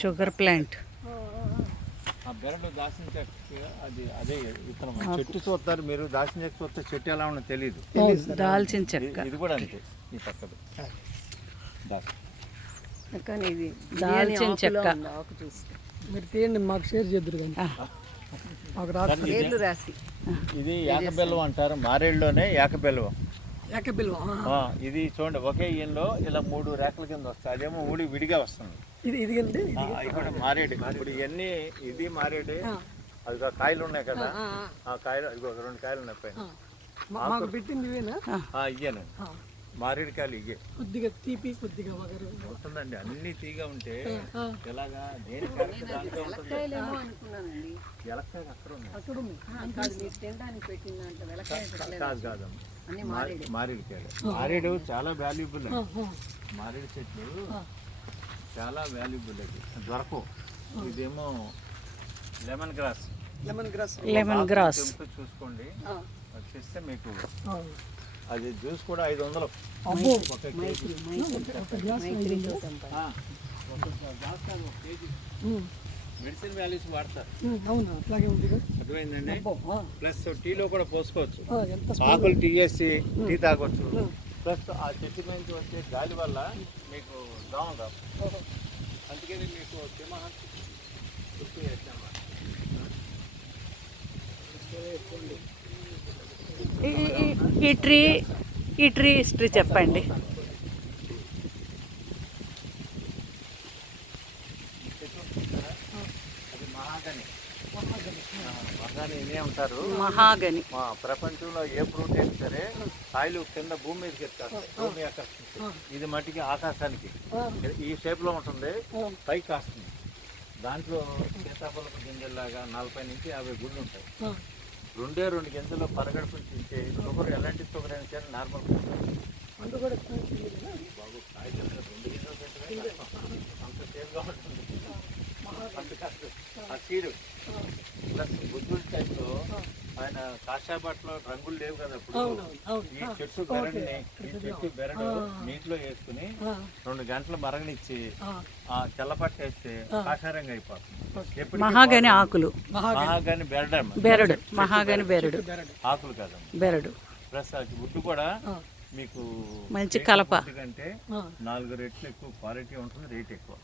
Sugar plant. బెరడు దాల్చిన చెక్క అది అదే విత్తనం. చెట్టు చూస్తారు మీరు, దాల్చిన చెక్క చూస్తే చెట్టు ఎలా ఉన్నో తెలియదు. దాల్చిన చెక్క ఇది కూడా అంతే. ఈ పక్కది కానీ ఇది దాల్చిన చెక్క ఆకు చూస్తే మీరు తీయండి, మాకు షేర్ చేద్దరు కానీ మాకు పేర్లు రాసి. ఇది యాకబెల్లం అంటారు, మారేడులోనే యాకబెల్లం. ఏకబిల్వ ఇది చూడండి, ఒకే ఈయనలో ఇలా 3 రేఖల కింద వస్తాయి. అదేమో ఊడి విడిగా వస్తుంది. ఇది కండి ఇది కూడా మారేడు. ఇప్పుడు ఇవన్నీ ఇది మారేడు. అది కాయలు ఉన్నాయి కదా, ఆ కాయలు ఇగో 2 కాయలు ఉన్నాయి పైన. మాకు పెట్టింది ఇవేనా? ఇయ్యానండి మారేడు కాయలు. ఇయ్యే కొద్దిగా తీపి కొద్దిగా వగరు ఉంటుందండి. అన్ని తీగా ఉంటే ఎలాగా దేని దాంట్లో ఉంటుంది. అనుకున్నానండి ఎలక్కాయ అక్కడ ఉంది. అక్కడ ఉంది. మీరు తినడానికి పెట్టిన దాంట్లో వెలకాయ కాదమ్మా, మారేడు కాయలు. మారేడు చాలా వాల్యుబుల్ అండి. మారేడు చెట్లు చాలా వాల్యుబుల్. అది దొరకవు. ఇదేమో లెమన్ గ్రాస్. లెమన్ గ్రాస్ చూసుకోండి, వచ్చేస్తే మీకు అది జ్యూస్ కూడా 500. మెడిసిన్ వాల్యూస్ వాడతారు. అవును, అట్లాగే ఉంది. అర్థమైందండి. ప్లస్ టీలో కూడా పోసుకోవచ్చు. ఆకులు టీ వేసి టీ తాగొచ్చు. ప్లస్ ఆ చెట్టు నుంచి వచ్చే గాలి వల్ల మీకు దోమ రావు. అందుకని మీకు గుర్తు చేస్తాం. ఈ ట్రీ హిస్టరీ చెప్పండి. అది మహాగని. మహాగని ఇనే ఉంటారు. మహాగని ప్రపంచంలో ఏ ఫ్రూట్ అయినా సరే కాయలు కింద భూమి మీదకి ఎత్తారు. భూమి ఆకర్షిస్తుంది. ఇది మట్టికి ఆకాశానికి ఈ షేప్ లో ఉంటుంది, పైకి కాస్తుంది. దాంట్లో సీతాఫలపు గింజల్లాగా 40 నుంచి 50 గుళ్ళు ఉంటాయి. 2 గింజలు పరగడుపుని తింటే షుగర్, ఎలాంటి షుగర్ అయినా సరే నార్మల్. బాబు కాయ 2 గింజలు పెట్టినా అంత సేఫ్గా ఉంటుంది. ఆ సీడు ప్లస్ బుద్ధుడి టైంలో ఆయన కాషాయబాట్లో రంగులు లేవు కదా. ఇప్పుడు ఈ చెట్టు బెరడు నీటిలో వేసుకుని 2 గంటలు మరగనిచ్చి ఆ తెల్లపట్టు వేస్తే కాషాయంగా అయిపోతుంది. మహాగని ఆకులు. మహాగని బెరడు. మహాగని బెరడు ఆకులు కదా, బెరడు. ప్లస్ అది వుడ్ కూడా మీకు మంచి కలప కంటే 4 రెట్లు ఎక్కువ క్వాలిటీ ఉంటుంది, రేట్ ఎక్కువ.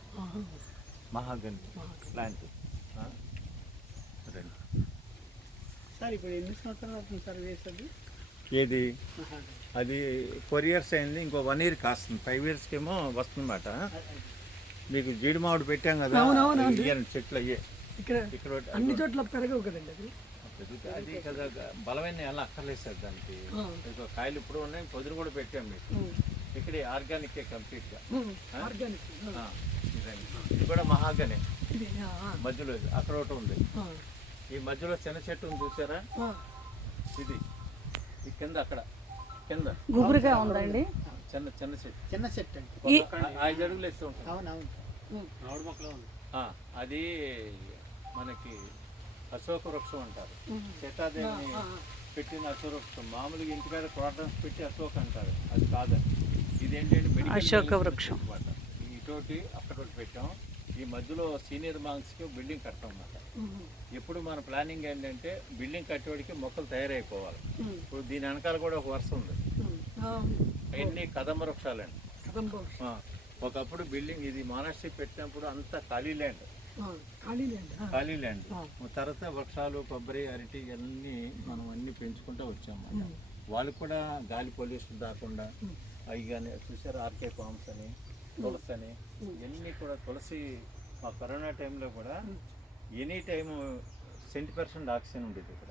మహాగని ప్లాంట్. సార్ ఇప్పుడు ఎన్ని సంవత్సరాలు అవుతుంది సార్ వేసేది? ఏది అది 4 years అయింది. ఇంకో 1 year కాస్తుంది. 5 yearsకి ఏమో వస్తుందన్నమాట. మీకు జీడి మామిడి పెట్టాం కదా, చెట్లు అయ్యే ఇక్కడ అన్ని చోట్ల పెరగవు కదండి. అది కదా బలమైన ఎలా అక్కర్లేదు సార్ దానికి. కాయలు ఇప్పుడు ఉన్నాయి, పొద్దున కూడా పెట్టాం మీకు. ఇక్కడ ఆర్గానిక్ కంప్లీట్గా. ఇది కూడా మహాగనే. మధ్యలో అక్కడ ఒకటి ఉంది. ఈ మధ్యలో చిన్న చెట్టు ఉంది చూసారా, ఇది ఈ కింద అక్కడ కింద గుబురుగా ఉందండి. చిన్న చెట్టు 5 అడుగులు ఎత్తు ఉంటుంది. అది మనకి అశోక వృక్షం అంటారు. సీతాదేవిని పెట్టిన అశోక వృక్షం. మామూలుగా ఇంటికాడ క్వార్టర్స్ పెట్టి అశోక్ అంటారు, అది కాదండి. ఇదేంటంటే అశోక వృక్షం. ఇటోటి అక్కడోటి పెట్టాం. ఈ మధ్యలో సీనియర్ మాంగ్స్కి బిల్డింగ్ కట్టాం అన్నమాట. ఎప్పుడు మన ప్లానింగ్ ఏంటంటే బిల్డింగ్ కట్టేవాడికి మొక్కలు తయారైపోవాలి. ఇప్పుడు దీని వెనకాల కూడా ఒక వరుస ఉంది. అన్ని కదంబ వృక్షాలండి. ఒకప్పుడు బిల్డింగ్ ఇది మానస్ట్రీ పెట్టినప్పుడు అంతా ఖాళీ ల్యాండ్. తర్వాత వృక్షాలు, కొబ్బరి, అరటి ఇవన్నీ మనం అన్ని పెంచుకుంటూ వచ్చాము. వాళ్ళు కూడా గాలి పొల్యూషన్ రాకుండా అవి కానీ చూసారు. ఆర్కే ఫార్మ్స్ అని, తులసి అని, ఇవన్నీ కూడా. తులసి మా కరోనా టైంలో కూడా ఎనీ టైము 70% ఆక్సిజన్ ఉండేది ఇక్కడ.